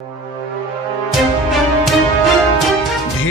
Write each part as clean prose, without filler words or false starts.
ढे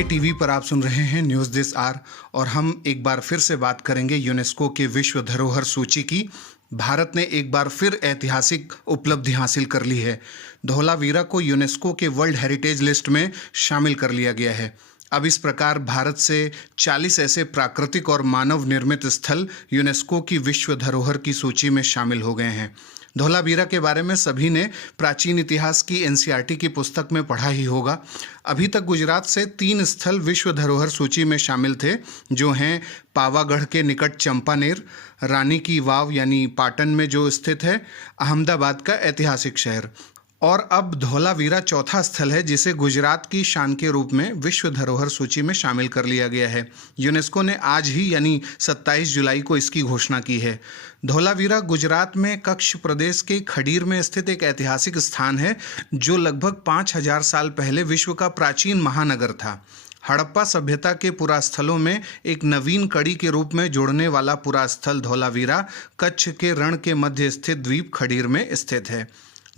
TV पर आप सुन रहे हैं न्यूज़ दिस आर और हम एक बार फिर से बात करेंगे यूनेस्को के विश्व धरोहर सूची की। भारत ने एक बार फिर ऐतिहासिक उपलब्धि हासिल कर ली है। धौलावीरा को यूनेस्को के वर्ल्ड हेरिटेज लिस्ट में शामिल कर लिया गया है। अब इस प्रकार भारत से 40 ऐसे प्राकृतिक और मानव निर्मित स्थल यूनेस्को की विश्व धरोहर की सूची में शामिल हो गए हैं। धौलावीरा के बारे में सभी ने प्राचीन इतिहास की एनसीईआरटी की पुस्तक में पढ़ा ही होगा। अभी तक गुजरात से 3 स्थल विश्व धरोहर सूची में शामिल थे, जो हैं पावागढ़ के निकट चंपानेर, रानी की वाव यानी पाटन में जो स्थित है, अहमदाबाद का ऐतिहासिक शहर, और अब धौलावीरा चौथा स्थल है जिसे गुजरात की शान के रूप में विश्व धरोहर सूची में शामिल कर लिया गया है। यूनेस्को ने आज ही यानी 27 जुलाई को इसकी घोषणा की है। धौलावीरा गुजरात में कच्छ प्रदेश के खडीर में स्थित एक ऐतिहासिक स्थान है जो लगभग 5000 साल पहले विश्व का प्राचीन महानगर था। हड़प्पा सभ्यता के पुरास्थलों में एक नवीन कड़ी के रूप में जोड़ने वाला पुरास्थल धौलावीरा कच्छ के रण के मध्य स्थित द्वीप खडीर में स्थित है।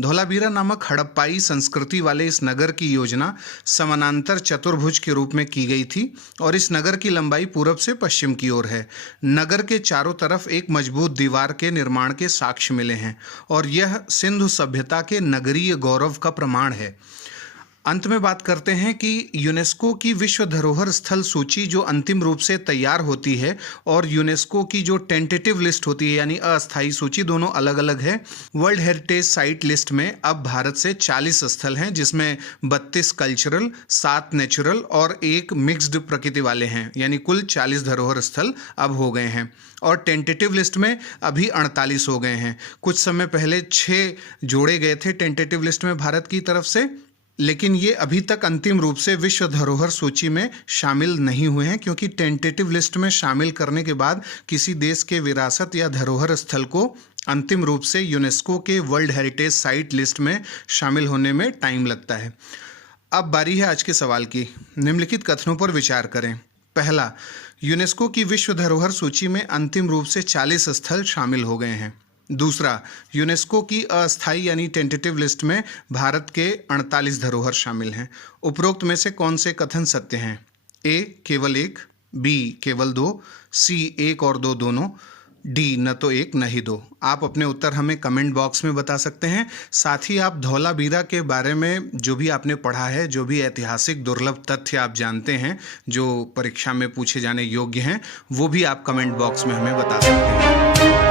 धौलावीरा नामक हड़प्पाई संस्कृति वाले इस नगर की योजना समानांतर चतुर्भुज के रूप में की गई थी और इस नगर की लंबाई पूरब से पश्चिम की ओर है। नगर के चारों तरफ एक मजबूत दीवार के निर्माण के साक्ष्य मिले हैं और यह सिंधु सभ्यता के नगरीय गौरव का प्रमाण है। अंत में बात करते हैं कि यूनेस्को की विश्व धरोहर स्थल सूची जो अंतिम रूप से तैयार होती है और यूनेस्को की जो टेंटेटिव लिस्ट होती है यानी अस्थायी सूची, दोनों अलग अलग है। वर्ल्ड हेरिटेज साइट लिस्ट में अब भारत से 40 स्थल हैं, जिसमें 32 कल्चरल, 7 नेचुरल और 1 मिक्स्ड प्रकृति वाले हैं, यानी कुल 40 धरोहर स्थल अब हो गए हैं। और टेंटेटिव लिस्ट में अभी 48 हो गए हैं। कुछ समय पहले 6 जोड़े गए थे टेंटेटिव लिस्ट में भारत की तरफ से, लेकिन ये अभी तक अंतिम रूप से विश्व धरोहर सूची में शामिल नहीं हुए हैं, क्योंकि टेंटेटिव लिस्ट में शामिल करने के बाद किसी देश के विरासत या धरोहर स्थल को अंतिम रूप से यूनेस्को के वर्ल्ड हेरिटेज साइट लिस्ट में शामिल होने में टाइम लगता है। अब बारी है आज के सवाल की। निम्नलिखित कथनों पर विचार करें। पहला, यूनेस्को की विश्व धरोहर सूची में अंतिम रूप से 40 स्थल शामिल हो गए हैं। दूसरा, यूनेस्को की अस्थायी यानी टेंटेटिव लिस्ट में भारत के 48 धरोहर शामिल हैं। उपरोक्त में से कौन से कथन सत्य हैं? ए केवल 1, बी केवल 2, सी 1 और 2 दोनों, डी न तो 1 न ही 2। आप अपने उत्तर हमें कमेंट बॉक्स में बता सकते हैं। साथ ही आप धौलावीरा के बारे में जो भी आपने पढ़ा है, जो भी ऐतिहासिक दुर्लभ तथ्य आप जानते हैं जो परीक्षा में पूछे जाने योग्य हैं, वो भी आप कमेंट बॉक्स में हमें बता सकते हैं।